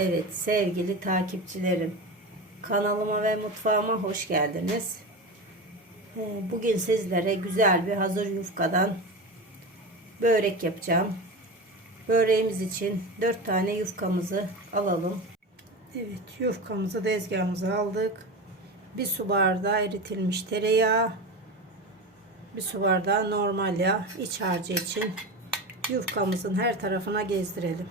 Evet sevgili takipçilerim kanalıma ve mutfağıma hoş geldiniz. Ee, Bugün sizlere güzel bir hazır yufkadan börek yapacağım. Böreğimiz için 4 tane yufkamızı alalım. Evet yufkamızı tezgahımıza aldık. Bir su bardağı eritilmiş tereyağı. Bir su bardağı normal yağ iç harcı için yufkamızın her tarafına gezdirelim.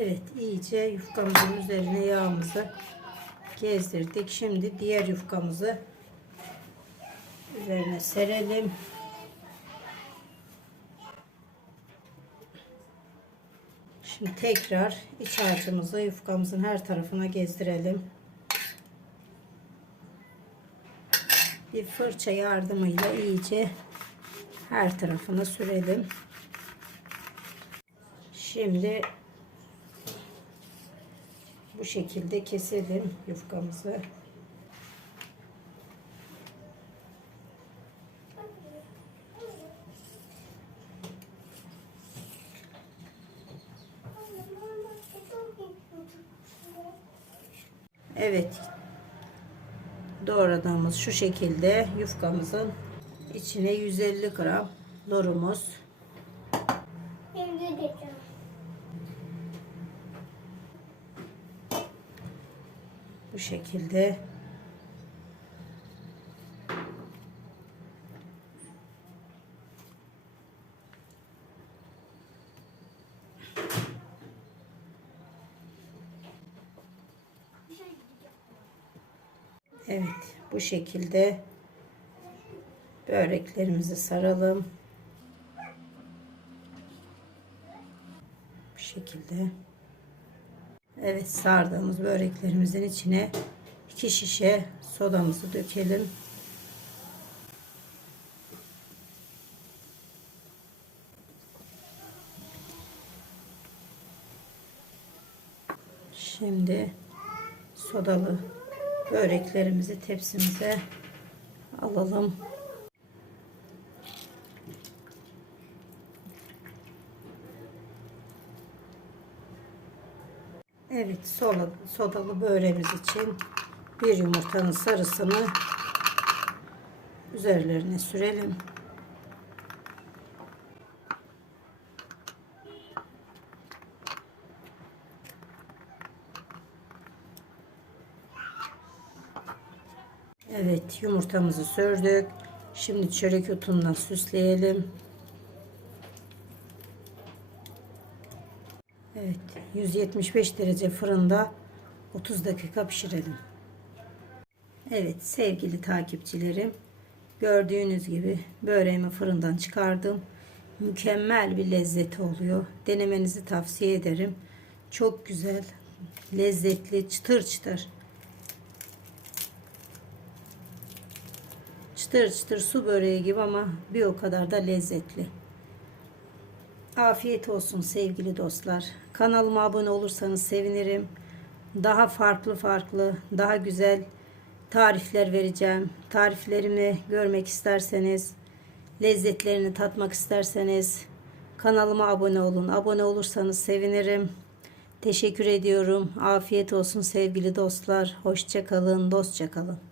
Evet iyice yufkamızın üzerine yağımızı gezdirdik. Şimdi diğer yufkamızı üzerine serelim. Şimdi tekrar iç harcımızı yufkamızın her tarafına gezdirelim. Bir fırça yardımıyla iyice her tarafına sürelim. Şimdi bu şekilde keselim yufkamızı. Evet. Doğradığımız şu şekilde yufkamızın içine 150 gram lorumuz, bu şekilde Evet bu şekilde böreklerimizi saralım. Bu şekilde. Evet sardığımız böreklerimizin içine iki şişe sodamızı dökelim. Şimdi sodalı böreklerimizi tepsimize alalım. Evet, sola, sodalı böreğimiz için bir yumurtanın sarısını üzerlerine sürelim. Evet, yumurtamızı sürdük. Şimdi çörek otundan süsleyelim. Evet 175 derece fırında 30 dakika pişirelim. Evet sevgili takipçilerim gördüğünüz gibi böreğimi fırından çıkardım. Mükemmel bir lezzeti oluyor. Denemenizi tavsiye ederim. Çok güzel, lezzetli, çıtır çıtır. Çıtır çıtır su böreği gibi ama bir o kadar da lezzetli. Afiyet olsun sevgili dostlar. Kanalıma abone olursanız sevinirim. Daha farklı farklı, daha güzel tarifler vereceğim. Tariflerimi görmek isterseniz, lezzetlerini tatmak isterseniz kanalıma abone olun. Abone olursanız sevinirim. Teşekkür ediyorum. Afiyet olsun sevgili dostlar. Hoşça kalın, dostça kalın.